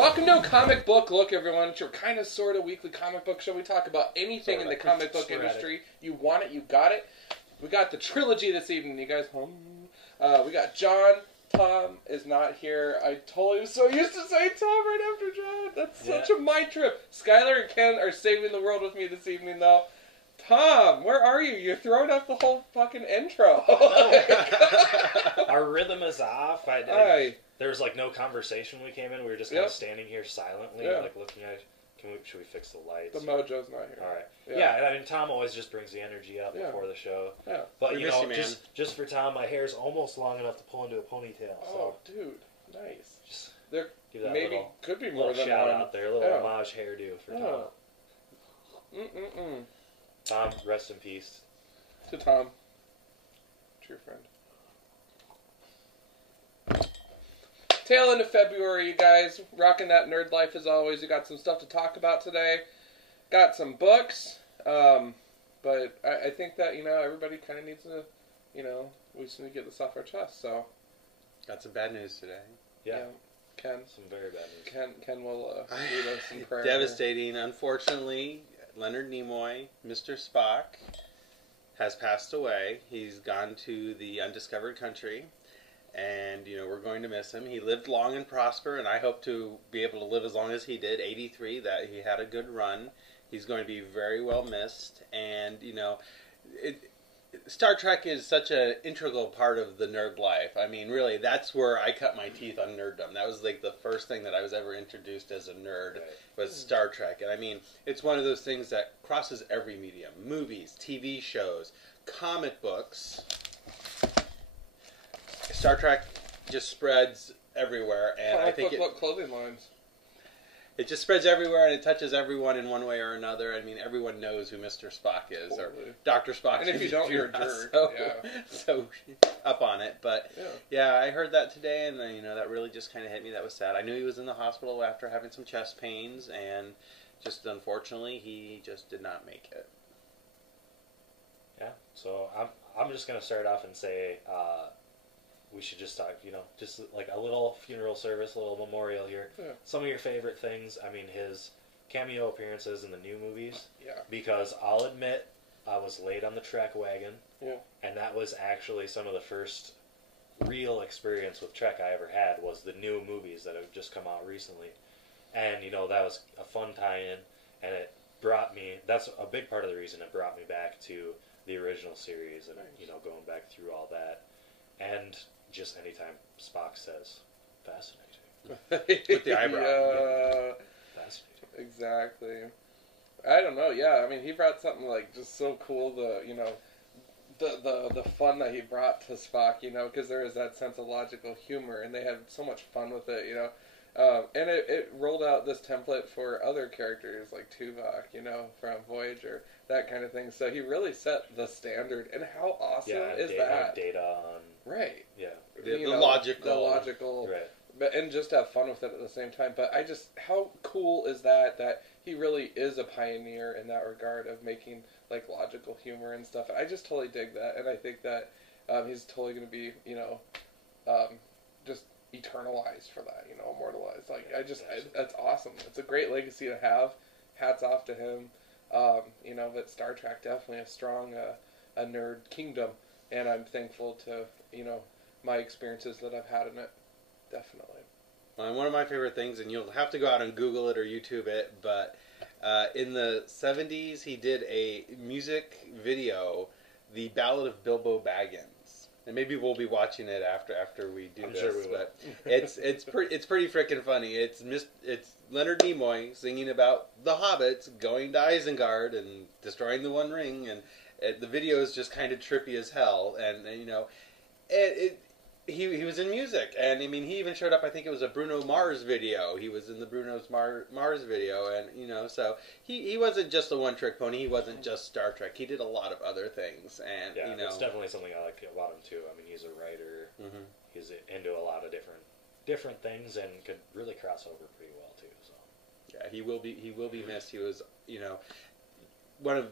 Welcome to a comic book look, everyone. It's your kind of, sort of weekly comic book show. We talk about anything in the comic book industry. You want it, you got it. We got the trilogy this evening. You guys home? We got John. Tom is not here. I totally was so used to saying Tom right after John. That's such a mind trip. Skyler and Ken are saving the world with me this evening, though. Tom, where are you? You're throwing off the whole fucking intro. Our rhythm is off. There was like no conversation when we came in. We were just kind of standing here silently, like looking at. Should we fix the lights? The mojo's not here. All right. Yeah, I mean Tom always just brings the energy up before the show. Yeah. But you know, just for Tom, my hair's almost long enough to pull into a ponytail. Oh, dude, nice. Just there give that maybe could be more than shout one. out there, a little homage hairdo for Tom. Tom, rest in peace. To Tom, true friend. Tail end of February, you guys. Rocking that nerd life as always. We got some stuff to talk about today. Got some books. But I think that, everybody kind of needs to, we just need to get this off our chest, so. Got some bad news today. Yeah. Ken. Some very bad news. Ken will lead us in prayer. Devastating. Unfortunately, Leonard Nemoy, Mr. Spock, has passed away. He's gone to the undiscovered country. And, we're going to miss him. He lived long and prosper, and I hope to be able to live as long as he did, 83, that he had a good run. He's going to be very well missed. And, Star Trek is such an integral part of the nerd life. I mean, really, that's where I cut my teeth on nerddom. That was like the first thing that I was ever introduced as a nerd was Star Trek. And I mean, it's one of those things that crosses every medium. Movies, TV shows, comic books. Star Trek just spreads everywhere, and I think clothing lines. It just spreads everywhere, and it touches everyone in one way or another. I mean, everyone knows who Mr. Spock is, or Dr. Spock. And if you don't, you're a jerk. So up on it, but I heard that today, and that really just kind of hit me. That was sad. I knew he was in the hospital after having some chest pains, and just unfortunately, he just did not make it. Yeah. So I'm just gonna start off and say. We should just talk, just like a little funeral service, a little memorial here. Yeah. Some of your favorite things, I mean, his cameo appearances in the new movies. Yeah. Because I'll admit, I was late on the Trek wagon. Yeah. And that was actually some of the first real experience with Trek I ever had was the new movies that have just come out recently. And, that was a fun tie-in. And it brought me, that's a big part of the reason it brought me back to the original series and, going back through all that. And just anytime Spock says, fascinating. With the eyebrow. Fascinating. Exactly. I don't know, I mean, he brought something, just so cool, the fun that he brought to Spock, because there is that sense of logical humor, and they had so much fun with it, and it rolled out this template for other characters, like Tuvok, from Voyager, that kind of thing. So he really set the standard, and how awesome is that? Data on... Right. Yeah. The logical. The logical. Right. But, and just have fun with it at the same time. But how cool is that he really is a pioneer in that regard of making, logical humor and stuff. I just totally dig that, and I think that he's totally going to be, just eternalized for that, immortalized. That's awesome. It's a great legacy to have. Hats off to him. But Star Trek definitely a strong a nerd kingdom, and I'm thankful to my experiences that I've had in it. Definitely. Well, one of my favorite things, and you'll have to go out and Google it or YouTube it, but in the 70s he did a music video, The Ballad of Bilbo Baggins. And maybe we'll be watching it after we do this. Sure we will. But it's pretty freaking funny. It's Leonard Nimoy singing about the hobbits going to Isengard and destroying the One Ring, and the video is just kind of trippy as hell. And he was in music, and I mean he even showed up. I think it was a Bruno Mars video. He was in the Bruno Mars video, and so he wasn't just a one-trick pony. He wasn't just Star Trek. He did a lot of other things, and it's definitely something I like about him too. I mean, he's a writer. Mm-hmm. He's into a lot of different things, and could really cross over pretty well too. So yeah, he will be missed. He was one of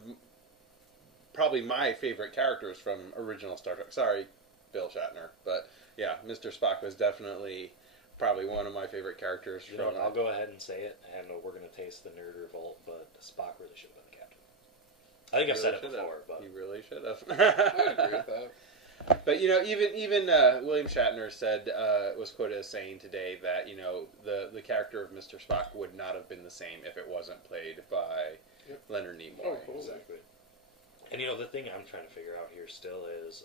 probably my favorite characters from original Star Trek. Sorry, Bill Shatner, but yeah, Mr. Spock was definitely probably one of my favorite characters. I'll go ahead and say it, and we're going to taste the nerd revolt, but Spock really should have been the captain. I think I've said it before, but you really should have. I agree with that. But even William Shatner said was quoted as saying today that the character of Mr. Spock would not have been the same if it wasn't played by Leonard Nemoy. Oh, cool. Exactly. And the thing I'm trying to figure out here still is,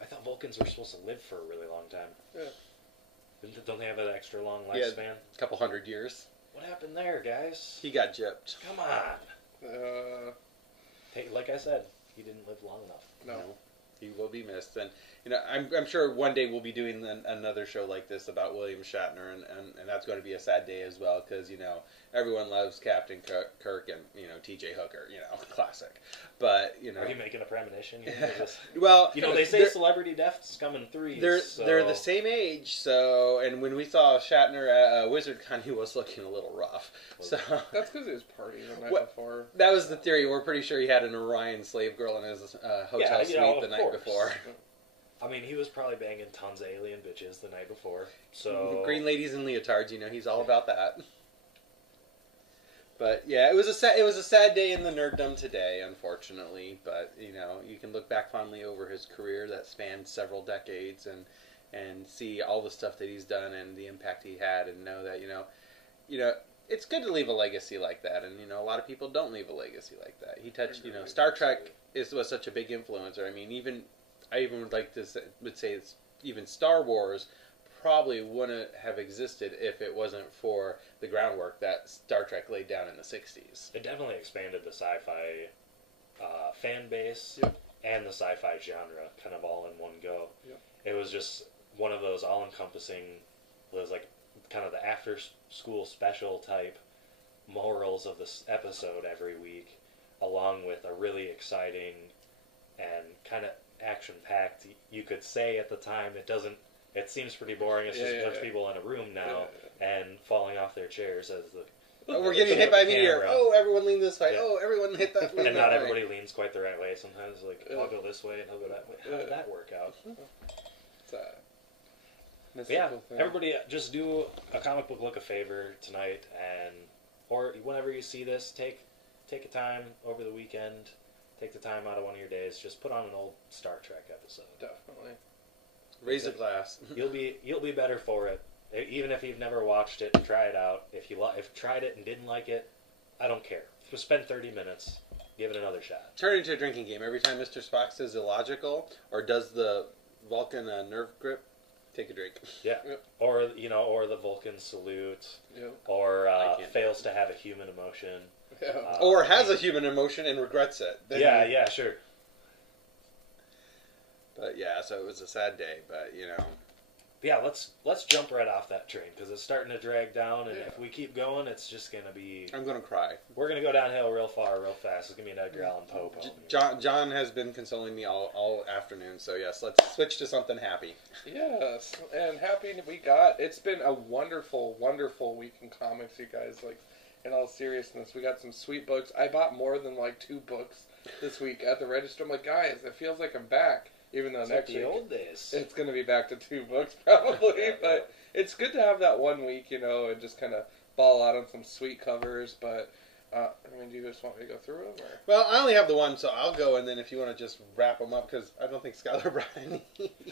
I thought Vulcans were supposed to live for a really long time. Yeah. Don't they have an extra long lifespan? Yeah, a couple hundred years. What happened there, guys? He got gypped. Come on. Hey, like I said, he didn't live long enough. No. He will be missed, and I'm sure one day we'll be doing another show like this about William Shatner, and that's going to be a sad day as well because everyone loves Captain Kirk and T.J. Hooker, classic. But are you making a premonition? Well, they say celebrity deaths come in threes. They're the same age, so and when we saw Shatner at WizardCon, he was looking a little rough. So that's because he was partying the night before. That was the theory. We're pretty sure he had an Orion slave girl in his hotel suite the night before. I mean, he was probably banging tons of alien bitches the night before. So green ladies and leotards, he's all about that. But yeah, it was a sad day in the nerddom today, unfortunately. But you can look back fondly over his career that spanned several decades and see all the stuff that he's done and the impact he had, and know that it's good to leave a legacy like that. And a lot of people don't leave a legacy like that. He touched Star Trek was such a big influencer. I mean, I even would say even Star Wars probably wouldn't have existed if it wasn't for the groundwork that Star Trek laid down in the 60s. It definitely expanded the sci-fi fan base and the sci-fi genre kind of all in one go. Yep. It was just one of those all-encompassing, was like kind of the after-school special type morals of this episode every week, along with a really exciting and kind of action-packed, you could say at the time, it seems pretty boring. It's just a bunch of people in a room now and falling off their chairs as we're getting hit by a meteor. Oh, everyone lean this way. Oh, everyone hit that way. And not everybody leans quite the right way. Sometimes, I'll go this way and he'll go that way. How did that work out? Everybody just do a comic book look a favor tonight, or whenever you see this, take a time over the weekend. Take the time out of one of your days. Just put on an old Star Trek episode. Definitely. Raise a glass. You'll be better for it. Even if you've never watched it, try it out. If you tried it and didn't like it, I don't care. Just spend 30 minutes. Give it another shot. Turn it into a drinking game. Every time Mr. Spock says illogical or does the Vulcan nerve grip, take a drink. Yeah. Yep. Or the Vulcan salute. Yep. Or fails to have a human emotion. Or has a human emotion and regrets it. Yeah, sure. But yeah, so it was a sad day, but Yeah, let's jump right off that train because it's starting to drag down, and if we keep going, it's just gonna be. I'm gonna cry. We're gonna go downhill real far, real fast. It's gonna be an Edgar Allan Poe. John has been consoling me all afternoon, so yes, let's switch to something happy. Yes, and happy we got. It's been a wonderful, wonderful week in comics, you guys. In all seriousness, we got some sweet books. I bought more than 2 books this week at the register. I'm like, guys, it feels like I'm back. Even though next week old days, it's going to be back to 2 books probably. But it's good to have that 1 week, and just kind of ball out on some sweet covers. But do you just want me to go through them? Or? Well, I only have the one, so I'll go, and then if you want to just wrap them up, because I don't think Skyler brought any.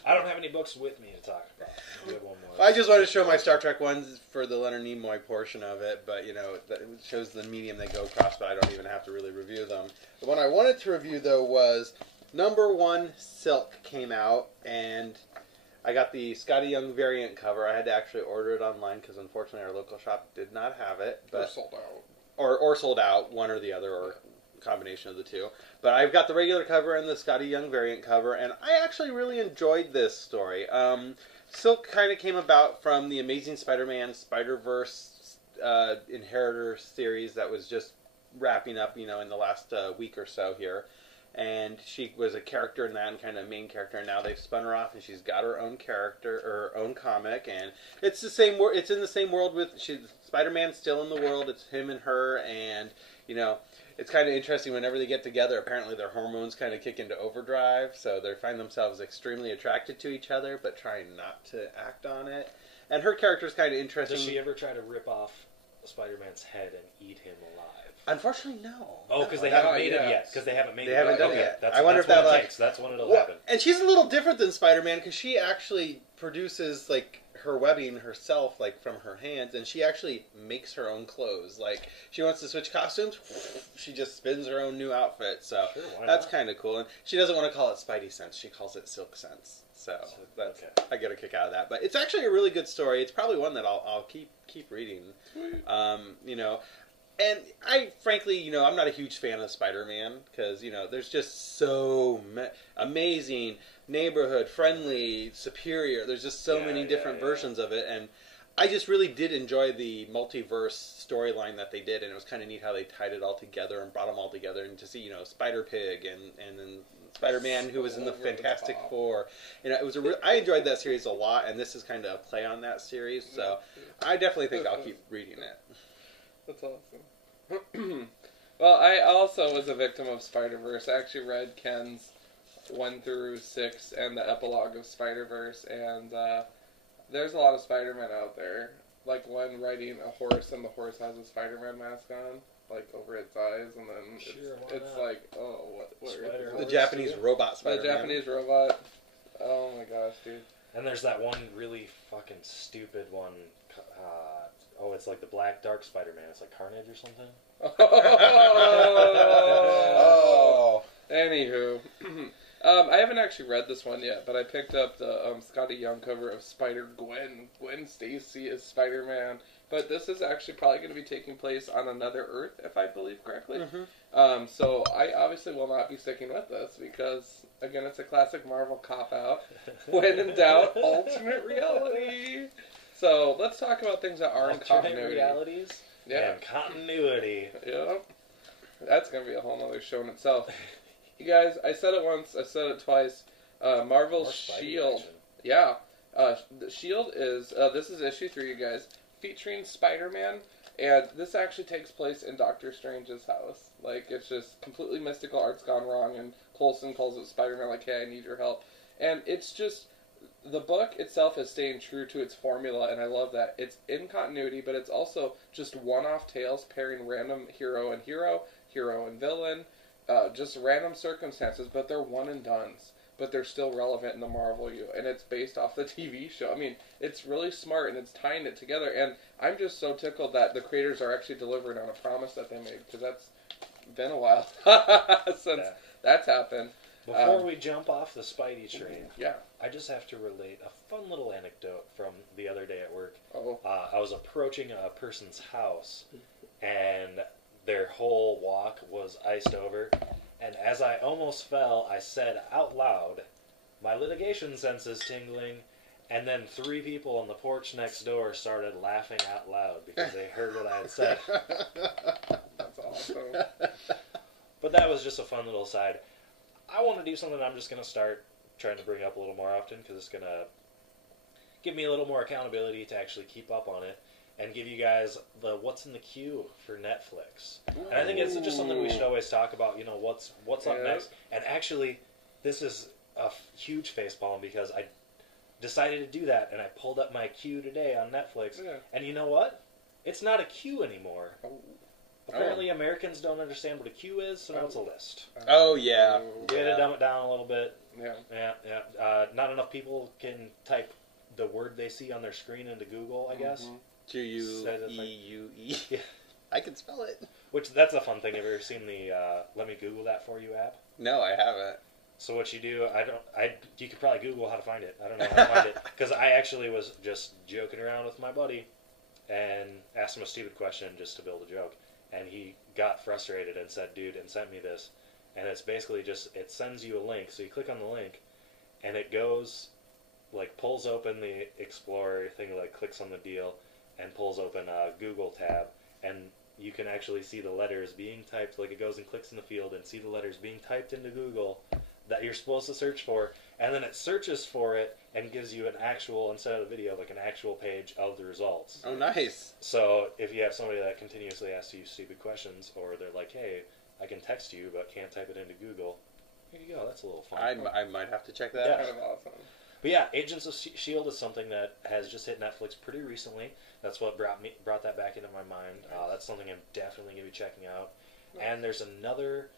I don't have any books with me to talk about. We have one more. I just wanted to show my Star Trek ones for the Leonard Nimoy portion of it, but it shows the medium they go across, but I don't even have to really review them. The one I wanted to review though was #1 Silk came out, and I got the Scotty Young variant cover. I had to actually order it online because unfortunately our local shop did not have it. But or sold out. Or sold out, one or the other, or a combination of the two. But I've got the regular cover and the Scotty Young variant cover, and I actually really enjoyed this story. Silk kind of came about from the Amazing Spider-Man Spider-Verse Inheritor series that was just wrapping up, in the last week or so here. And she was a character in that, and kind of main character. And now they've spun her off, and she's got her own character, or her own comic. And it's the same. It's in the same world with Spider-Man's still in the world. It's him and her, and it's kind of interesting. Whenever they get together, apparently their hormones kind of kick into overdrive, so they find themselves extremely attracted to each other, but trying not to act on it. And her character is kind of interesting. Does she ever try to rip off Spider-Man's head and eat him alive? Unfortunately, no. Oh, because they haven't made it yet. Because they haven't done it yet. That's, I wonder if that that takes. That's when it'll happen. And she's a little different than Spider-Man because she actually produces like her webbing herself, like from her hands, and she actually makes her own clothes. Like she wants to switch costumes, she just spins her own new outfit. So that's kind of cool. And she doesn't want to call it Spidey Sense; she calls it Silk Sense. So that's I get a kick out of that. But it's actually a really good story. It's probably one that I'll keep reading. You know. And I, frankly, you know, I'm not a huge fan of Spider-Man because, you know, there's just so amazing, neighborhood, friendly, superior. There's just so many different versions of it. And I just really did enjoy the multiverse storyline that they did. And it was kind of neat how they tied it all together and brought them all together. And to see, you know, Spider-Pig and then Spider-Man who was in the Fantastic Four. You know, it was I enjoyed that series a lot. And this is kind of a play on that series. So I definitely think I'll keep reading it. That's awesome. Well, I also was a victim of Spider-Verse. I actually read Ken's 1 through 6 and the epilogue of Spider-Verse, and there's a lot of Spider-Man out there. Like one riding a horse, and the horse has a Spider-Man mask on, like over its eyes, and then it's like, oh, what is the Japanese robot Spider-Man. The Japanese robot. Oh my gosh, dude. And there's that one really fucking stupid one. It's like the Black Dark Spider-Man. It's like Carnage or something. Anywho. I haven't actually read this one yet, but I picked up the Scotty Young cover of Spider-Gwen. Gwen Stacy is Spider-Man. But this is actually probably going to be taking place on another Earth, if I believe correctly. Mm-hmm. So I obviously will not be sticking with this because, again, it's a classic Marvel cop-out. When in doubt, alternate reality. So let's talk about things that are in continuity. Realities and continuity. Yeah. That's going to be a whole other show in itself. You guys, I said it once, I said it twice. Marvel's S.H.I.E.L.D. Action. Yeah. The S.H.I.E.L.D. is, this is issue 3, you guys, featuring Spider-Man. And this actually takes place in Doctor Strange's house. Like, it's just completely mystical, art's gone wrong, and Coulson calls it Spider-Man like, hey, I need your help. And it's just... The book itself is staying true to its formula, and I love that. It's in continuity, but it's also just one-off tales pairing random hero and villain, just random circumstances, but they're one-and-dones. But they're still relevant in the Marvel U, and it's based off the TV show. I mean, it's really smart, and it's tying it together, and I'm just so tickled that the creators are actually delivering on a promise that they made, because that's been a while since that's happened. Before we jump off the Spidey train, yeah, I just have to relate a fun little anecdote from the other day at work. Oh. I was approaching a person's house, and their whole walk was iced over. And as I almost fell, I said out loud, "My litigation sense is tingling." And then 3 people on the porch next door started laughing out loud because they heard what I had said. That's awesome. But that was just a fun little side. I want to do something I'm just going to start trying to bring up a little more often because it's going to give me a little more accountability to actually keep up on it and give you guys the what's in the queue for Netflix. Ooh. And I think it's just something we should always talk about, you know, what's up next. And actually, this is a huge facepalm because I decided to do that and I pulled up my queue today on Netflix. Yeah. And you know what? It's not a queue anymore. Oh. Apparently, Americans don't understand what a queue is, so now it's a list. Oh, yeah. We had to dumb it down a little bit. Yeah. Not enough people can type the word they see on their screen into Google, I guess. Q-U-E-U-E. Yeah. I can spell it. Which, that's a fun thing. Have you ever seen the Let Me Google That For You app? No, I haven't. So what you do, you could probably Google how to find it. I don't know how to find it. Because I actually was just joking around with my buddy and asked him a stupid question just to build a joke. And he got frustrated and said, dude, and sent me this. And it's basically just, it sends you a link. So you click on the link, and it goes, like, pulls open the Explorer thing, like, clicks on the deal, and pulls open a Google tab. And you can actually see the letters being typed. Like, it goes and clicks in the field and see the letters being typed into Google that you're supposed to search for. And then it searches for it and gives you an actual, instead of a video, like an actual page of the results. Oh, nice. So if you have somebody that continuously asks you stupid questions, or they're like, hey, I can text you but can't type it into Google, here you go. That's a little fun. I might have to check that out. Kind of awesome. But yeah, Agents of S.H.I.E.L.D. is something that has just hit Netflix pretty recently. That's what brought that back into my mind. That's something I'm definitely going to be checking out. Nice. And there's another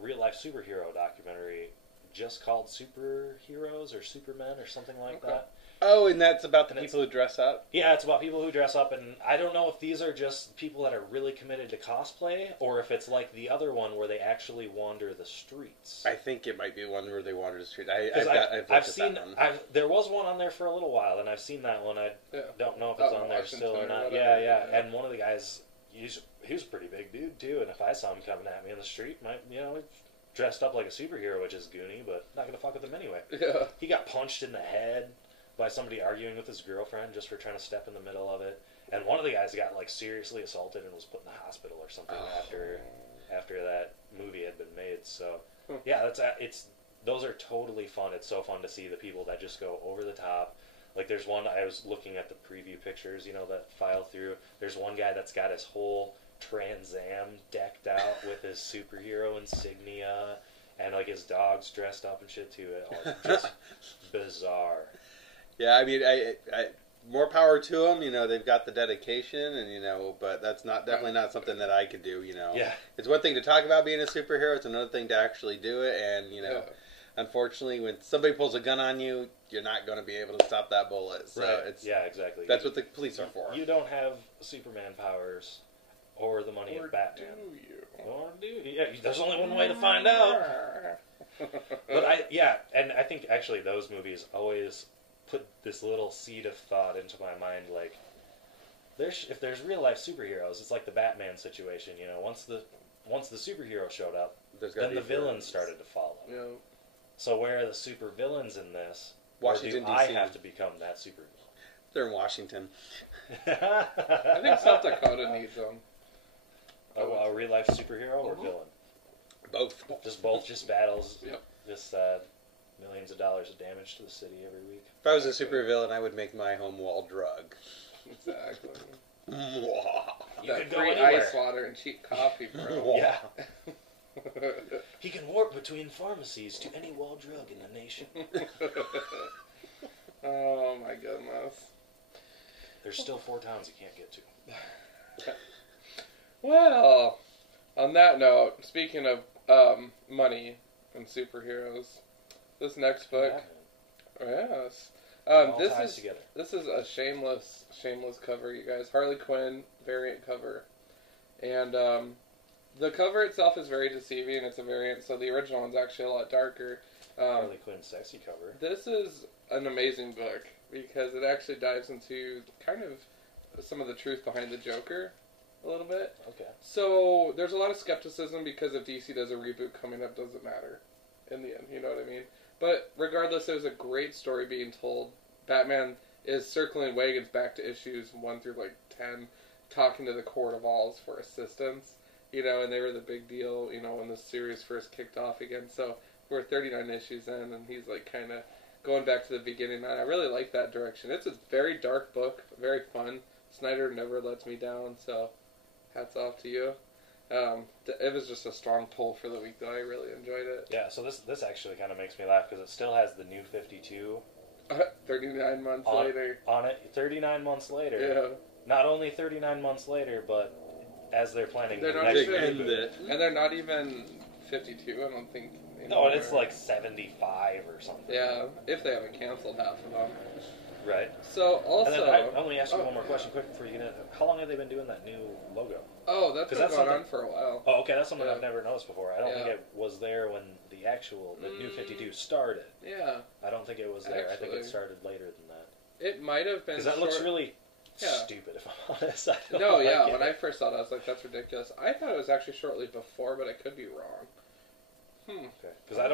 real-life superhero documentary just called Superheroes or Supermen or something like that. Oh, and that's about the people who dress up? Yeah, it's about people who dress up, and I don't know if these are just people that are really committed to cosplay, or if it's like the other one where they actually wander the streets. I think it might be one where they wander the streets. I've seen that one. There was one on there for a little while, and I've seen that one. I don't know if it's on there still or not. Yeah. And one of the guys, he was a pretty big dude, too, and if I saw him coming at me in the street, dressed up like a superhero, which is goony, but not going to fuck with him anyway. Yeah. He got punched in the head by somebody arguing with his girlfriend just for trying to step in the middle of it. And one of the guys got seriously assaulted and was put in the hospital or something after that movie had been made. So yeah, those are totally fun. It's so fun to see the people that just go over the top. Like there's one, I was looking at the preview pictures, that file through. There's one guy that's got his whole Trans Am decked out with his superhero insignia and his dog's dressed up and shit too. Just bizarre. Yeah, I mean, I more power to them. They've got the dedication, and but that's definitely not something that I could do. Yeah, it's one thing to talk about being a superhero; it's another thing to actually do it. And unfortunately, when somebody pulls a gun on you, you're not going to be able to stop that bullet. So exactly. That's what the police are for. You don't have Superman powers or the money of Batman. Or do you? Yeah, there's only one way to find out. But and I think actually those movies always put this little seed of thought into my mind, if there's real life superheroes, it's like the Batman situation. Once the superhero showed up, then the villains started to follow. Yeah. So where are the super villains in this? Washington, D.C. I have to become that super villain? They're in Washington. I think South Dakota needs them. A real life superhero or villain? Both. Just battles. Yep. Just millions of dollars of damage to the city every week. If I was a supervillain, I would make my home wall drug. Exactly. You could go free anywhere. Ice water and cheap coffee, bro. Yeah. He can warp between pharmacies to any wall drug in the nation. Oh my goodness. There's still 4 towns you can't get to. Well, on that note, speaking of money and superheroes, this next book, this is a shameless cover, you guys. Harley Quinn variant cover, and the cover itself is very deceiving. It's a variant, so the original one's actually a lot darker. Harley Quinn sexy cover. This is an amazing book because it actually dives into kind of some of the truth behind the Joker a little bit. Okay. So there's a lot of skepticism because if DC does a reboot coming up, doesn't matter in the end. You know what I mean? But regardless, there's a great story being told. Batman is circling wagons back to issues 1 through 10, talking to the Court of Owls for assistance. And they were the big deal, when the series first kicked off again. So we're 39 issues in, and he's kind of going back to the beginning. And I really like that direction. It's a very dark book, very fun. Snyder never lets me down, so hats off to you. It was just a strong pull for the week, though. I really enjoyed it. Yeah, so this actually kind of makes me laugh because it still has the new 52. 39 months later. On it, 39 months later. Yeah. Not only 39 months later, but as they're planning the next reboot. And they're not even 52, I don't think. No, it's 75 or something. Yeah, if they haven't canceled half of them. Right. So, also... And then I only ask you one more question quick before you get in. How long have they been doing that new logo? Oh, that's been going on for a while. Oh, okay, that's something I've never noticed before. I don't think it was there when the new 52 started. Yeah. I don't think it was there. Actually, I think it started later than that. It might have been. Because that looks really stupid, if I'm honest. When I first saw it, I was like, that's ridiculous. I thought it was actually shortly before, but I could be wrong. Okay. Because I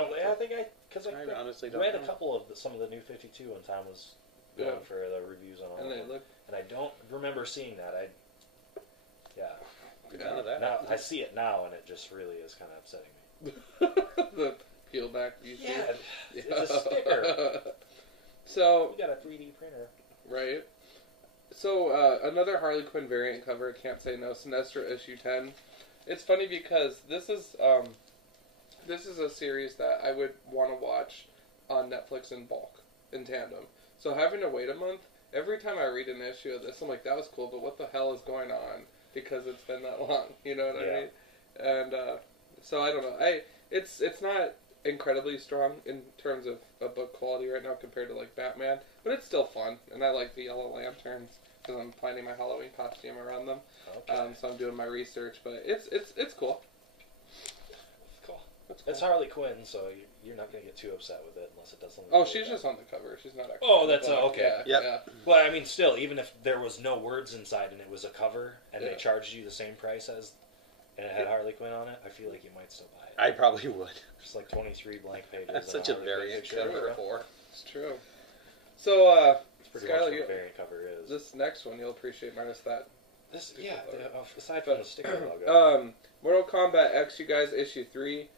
honestly read a couple of some of the new 52 when Tom was going for the reviews on all of them. And I don't remember seeing that. Now, I see it now, and it just really is kind of upsetting me. The peel back view. Yeah, it's a sticker. So you got a 3D printer, right? So another Harley Quinn variant cover. Can't say no. Sinestro issue 10. It's funny because this is a series that I would want to watch on Netflix in bulk, in tandem. So having to wait a month, every time I read an issue of this, I'm like, that was cool, but what the hell is going on? Because it's been that long, you know what I mean? And so I don't know. It's not incredibly strong in terms of book quality right now compared to like Batman, but it's still fun, and I like the Yellow Lanterns because I'm planning my Halloween costume around them. Okay. So I'm doing my research, but it's cool. Cool. It's Harley Quinn, so you're not gonna get too upset with it unless it does something. Oh, she's just on the cover. She's not actually. Oh, that's okay. Yeah. Well, I mean, still, even if there was no words inside and it was a cover, and they charged you the same price as, and it had Harley Quinn on it, I feel like you might still buy it. I probably would. Just like 23 blank pages. That's such a variant cover. It's true. So, it's pretty Skyler, much what a variant cover is. This next one you'll appreciate minus that. Aside from the sticker logo. Mortal Kombat X, you guys, issue 3.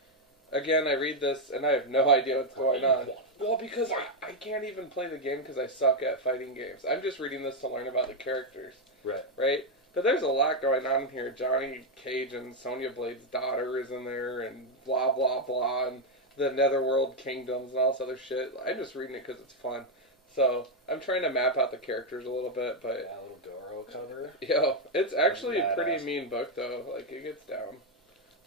Again, I read this and I have no idea what's going on. Well, because I can't even play the game because I suck at fighting games. I'm just reading this to learn about the characters. Right? But there's a lot going on in here. Johnny Cage and Sonya Blade's daughter is in there, and blah, blah, blah, and the Netherworld Kingdoms and all this other shit. I'm just reading it because it's fun. So, I'm trying to map out the characters a little bit, but... Yeah, a little Goro cover. Yo, it's actually a pretty mean book, though. Like, it gets down.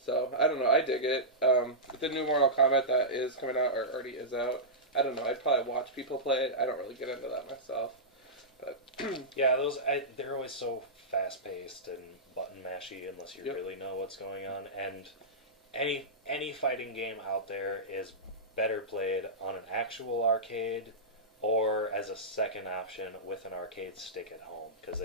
So, I don't know. I dig it. The new Mortal Kombat that is coming out, or already is out, I don't know. I'd probably watch people play it. I don't really get into that myself. But yeah, they're always so fast-paced and button-mashy unless you really know what's going on. And any fighting game out there is better played on an actual arcade or as a second option with an arcade stick at home, because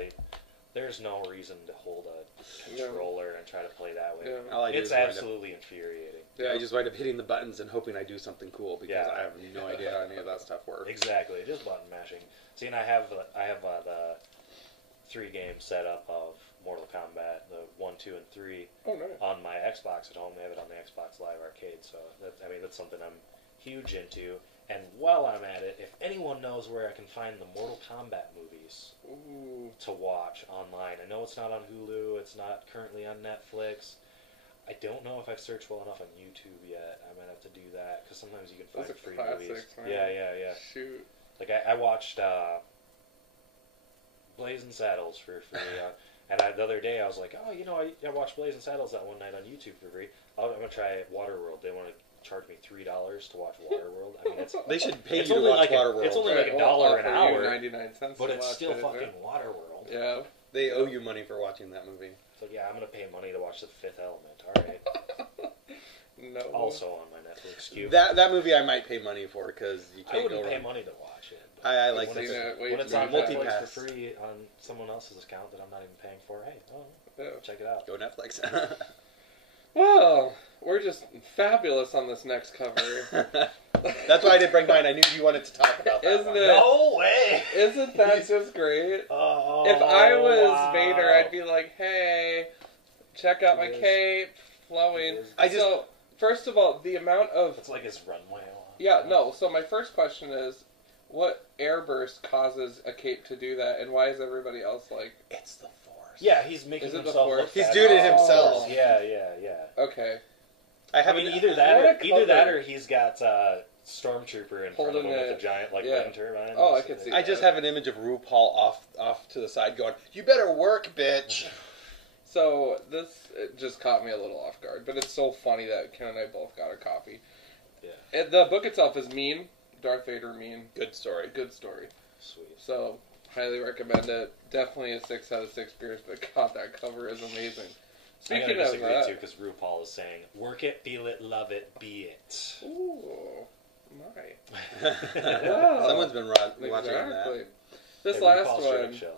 there's no reason to hold a controller and try to play that way. Yeah. It's absolutely infuriating. Yeah, I just wind up hitting the buttons and hoping I do something cool because I have no idea how any of that stuff works. Exactly, just button mashing. See, and I have the 3-game setup of Mortal Kombat, the 1, 2, and 3 on my Xbox at home. They have it on the Xbox Live Arcade, so that's something I'm huge into. And while I'm at it, if anyone knows where I can find the Mortal Kombat movies to watch online, I know it's not on Hulu, it's not currently on Netflix. I don't know if I've searched well enough on YouTube yet. I might have to do that, because sometimes you can find free movies. Man. Yeah. Shoot. Like, I watched Blazing Saddles for free, and the other day I was like, I watched Blazing Saddles that one night on YouTube for free. I'm going to try Waterworld. They want to charge me $3 to watch Waterworld. I mean, they should pay you to watch Waterworld. It's only like $1 an hour, 99 cents, but it's still fucking Waterworld. Yeah, they owe you money for watching that movie. So yeah, I'm gonna pay money to watch The Fifth Element. All right. No. Also on my Netflix queue. That movie I might pay money for because you can't go wrong. I wouldn't pay money to watch it. I like when it. When it's on Netflix for free on someone else's account that I'm not even paying for, check it out. Go Netflix. Well, we're just fabulous on this next cover. That's why I didn't bring mine. I knew you wanted to talk about that. Isn't it? No way! Isn't that just great? If I was Vader, I'd be like, hey, check out my cape, flowing. So, first of all, the amount of... It's like his runway. Yeah, no. So my first question is, what airburst causes a cape to do that, and why is everybody else like... It's the Force. Yeah, he's making himself look He's doing it himself. Yeah. Okay. I mean, either that or he's got Stormtrooper in front of him with a giant wind turbine. Oh, I can see. I just have an image of RuPaul off to the side going, "You better work, bitch." So it just caught me a little off guard, but it's so funny that Ken and I both got a copy. Yeah. The book itself is mean. Darth Vader mean. Good story. Sweet. So highly recommend it. Definitely a 6 out of 6 beers, but God, that cover is amazing. Speaking of that, too, because RuPaul is saying, "Work it, feel it, love it, be it." Ooh, my. Wow. Someone's been watching that. This last one. Show.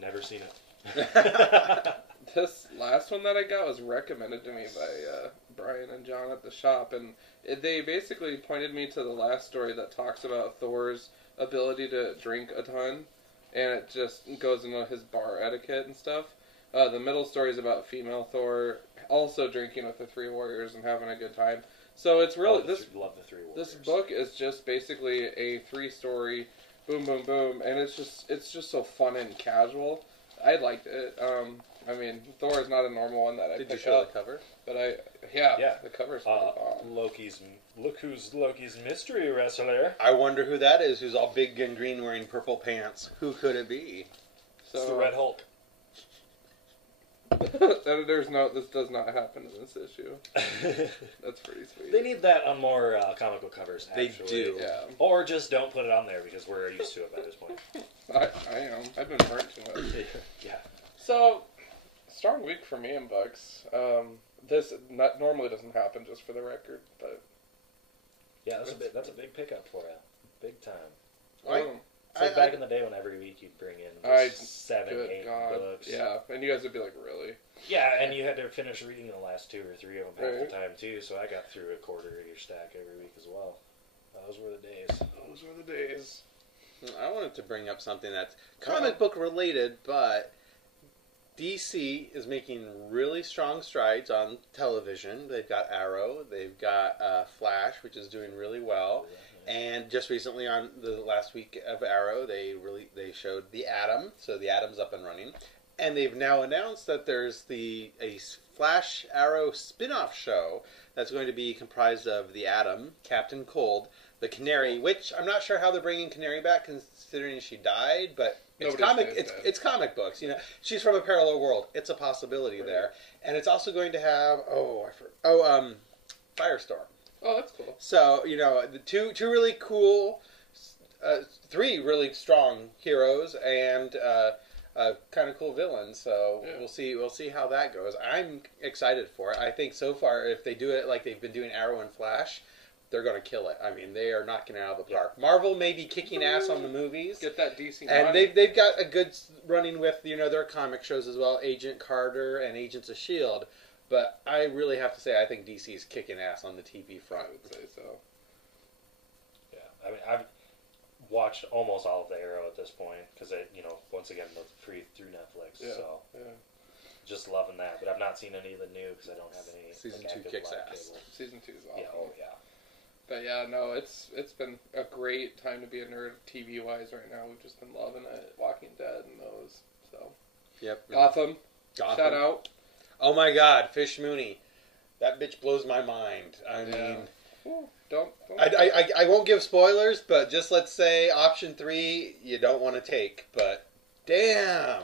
Never seen it. This last one that I got was recommended to me by Brian and John at the shop, and they basically pointed me to the last story that talks about Thor's ability to drink a ton, and it just goes into his bar etiquette and stuff. The middle story is about female Thor also drinking with the 3 warriors and having a good time. So it's really love the 3 warriors. This book is just basically a 3-story boom, boom, boom, and it's just so fun and casual. I liked it. I mean, Thor is not a normal one that I Did pick you show up, the cover? but the cover's Look who's Loki's mystery wrestler. I wonder who that is. Who's all big and green, wearing purple pants? Who could it be? So, it's the Red Hulk. This does not happen in this issue. That's pretty sweet. They need that on more comic book covers, actually. They do. Yeah. Or just don't put it on there because we're used to it by this point. I am. I've been burnt too much. Yeah. So, strong week for me in books. This normally doesn't happen, just for the record, but yeah, that's a big pickup for you, big time. It's like back in the day when every week you'd bring in 7, 8 books. Yeah, and you guys would be like, really? Yeah, and you had to finish reading the last 2 or 3 of them half the time too. So I got through a quarter of your stack every week as well. Those were the days. Those were the days. I wanted to bring up something that's comic book related, but DC is making really strong strides on television. They've got Arrow, they've got Flash, which is doing really well, and just recently on the last week of Arrow, they showed the Atom, so the Atom's up and running, and they've now announced that there's a Flash Arrow spin-off show that's going to be comprised of the Atom, Captain Cold, the Canary, which I'm not sure how they're bringing Canary back considering she died, but it's comic books. You know, she's from a parallel world. It's a possibility there, and it's also going to have Firestorm. Oh, that's cool. So the two really cool, 3 really strong heroes and kind of cool villains. So we'll see how that goes. I'm excited for it. I think so far, if they do it like they've been doing Arrow and Flash, they're going to kill it. I mean, they are knocking it out of the park. Marvel may be kicking ass on the movies. Get that DC and money. they've got a good running with their comic shows as well, Agent Carter and Agents of S.H.I.E.L.D. But I really have to say, I think DC is kicking ass on the TV front. I would say so. Yeah, I mean, I've watched almost all of the Arrow at this point because once again, it's free through Netflix. Yeah. So just loving that. But I've not seen any of the new because I don't have any. Season 2 kicks ass. Season 2 is awesome. Yeah. Oh yeah. But yeah, no, it's been a great time to be a nerd TV wise right now. We've just been loving it. Walking Dead and those. So. Yep. Gotham. Shout out. Oh my God, Fish Mooney. That bitch blows my mind. I mean, don't. I won't give spoilers, but just let's say option 3 you don't want to take. But damn,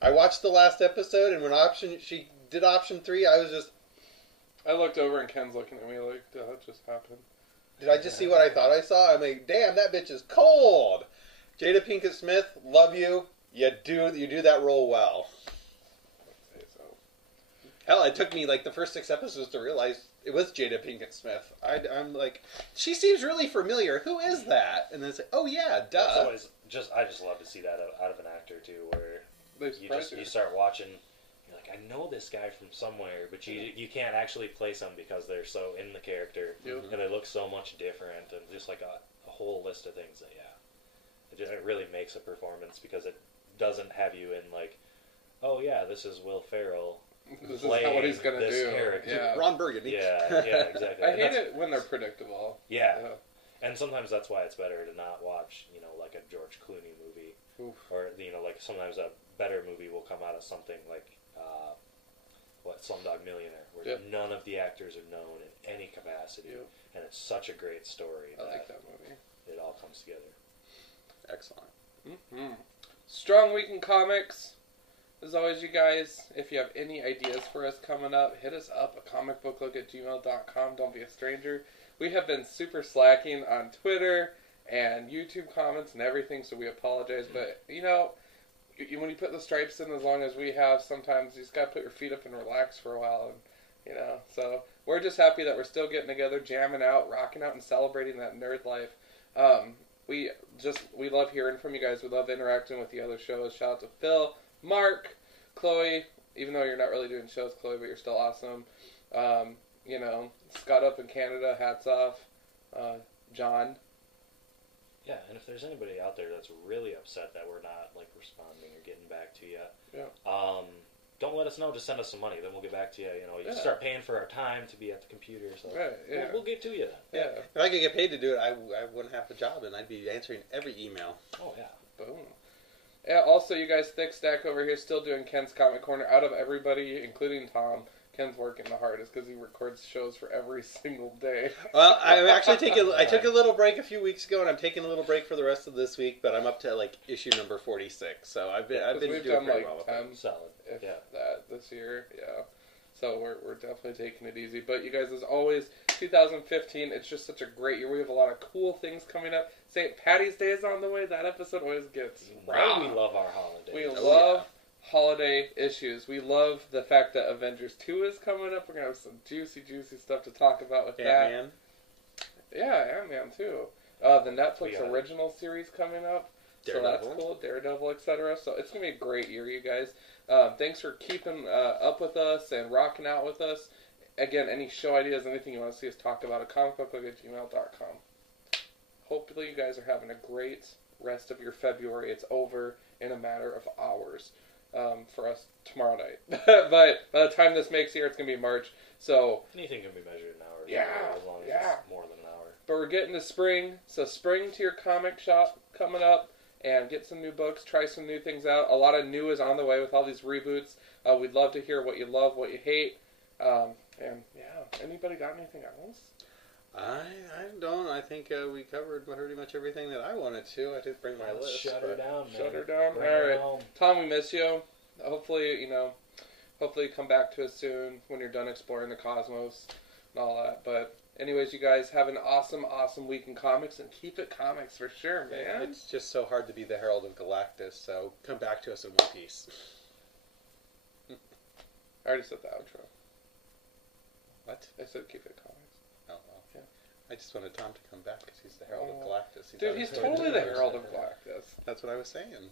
I watched the last episode, and when she did option 3, I was just. I looked over and Ken's looking at me like, did that just happen? Did I just see what I thought I saw? I'm like, damn, that bitch is cold. Jada Pinkett Smith, love you. You do that role well. Hell, it took me like the first 6 episodes to realize it was Jada Pinkett Smith. I'm like, she seems really familiar. Who is that? And then it's like, oh yeah, duh. That's always I just love to see that out of an actor too, where you start watching. You're like, I know this guy from somewhere, but you can't actually place him because they're so in the character and they look so much different, and just like a whole list of things that it really makes a performance because it doesn't have you in like, oh yeah, this is Will Ferrell. This is what he's going to do. Character. Yeah. Ron Burgundy. Yeah, exactly. I hate it when they're predictable. Yeah. And sometimes that's why it's better to not watch, like a George Clooney movie. Oof. Or, like sometimes a better movie will come out of something like, Slumdog Millionaire, where none of the actors are known in any capacity. And it's such a great story. I like that movie. It all comes together. Excellent. Mm-hmm. Strong week in comics. As always, you guys, if you have any ideas for us coming up, hit us up at comicbooklook@gmail.com. Don't be a stranger. We have been super slacking on Twitter and YouTube comments and everything, so we apologize. But, when you put the stripes in as long as we have, sometimes you just got to put your feet up and relax for a while. And, so we're just happy that we're still getting together, jamming out, rocking out, and celebrating that nerd life. We love hearing from you guys. We love interacting with the other shows. Shout out to Phil, Mark, Chloe, even though you're not really doing shows, Chloe, but you're still awesome. Scott up in Canada, hats off. John. Yeah, and if there's anybody out there that's really upset that we're not responding or getting back to you, don't let us know. Just send us some money, then we'll get back to you. You start paying for our time to be at the computer, so we'll get to you then. Yeah. If I could get paid to do it, I wouldn't have the job, and I'd be answering every email. Oh yeah. Boom. Yeah, also, you guys, Thick Stack over here still doing Ken's Comic Corner. Out of everybody, including Tom, Ken's working the hardest because he records shows for every single day. Well, I'm actually I took a little break a few weeks ago, and I'm taking a little break for the rest of this week. But I'm up to like issue number 46, so I've been we've doing done pretty like well with 10, it. Solid. if that, this year. Yeah. So we're definitely taking it easy. But you guys, as always, 2015, it's just such a great year. We have a lot of cool things coming up. St. Patty's Day is on the way. That episode always gets raw. We love our holidays. We love holiday issues. We love the fact that Avengers 2 is coming up. We're going to have some juicy stuff to talk about with Ant-Man. that. Yeah, Ant-Man too. The Netflix original series coming up. Daredevil. So that's cool. Daredevil, etc. So it's going to be a great year, you guys. Thanks for keeping up with us and rocking out with us. Again, any show ideas, anything you want to see us talk about, at comicbooklook@gmail.com. Hopefully you guys are having a great rest of your February. It's over in a matter of hours for us tomorrow night. But by the time this makes here, it's going to be March. So anything can be measured in hours. Yeah, as long as it's more than an hour. But we're getting to spring. So spring to your comic shop coming up. And get some new books, try some new things out. A lot of new is on the way with all these reboots. We'd love to hear what you love, what you hate. And yeah, anybody got anything else? I don't. I think we covered pretty much everything that I wanted to. I did bring my list. Shut her down, man. Shut her down. Bring all her right, home. Tom, we miss you. Hopefully, hopefully you come back to us soon when you're done exploring the cosmos and all that. But anyways, you guys have an awesome week in comics, and keep it comics for sure, man. It's just so hard to be the Herald of Galactus, so come back to us in one piece. I already said the outro. What? I said keep it comics. Oh, well. Yeah. I just wanted Tom to come back because he's the Herald of Galactus. Dude, he's totally the Herald of Galactus. That's what I was saying.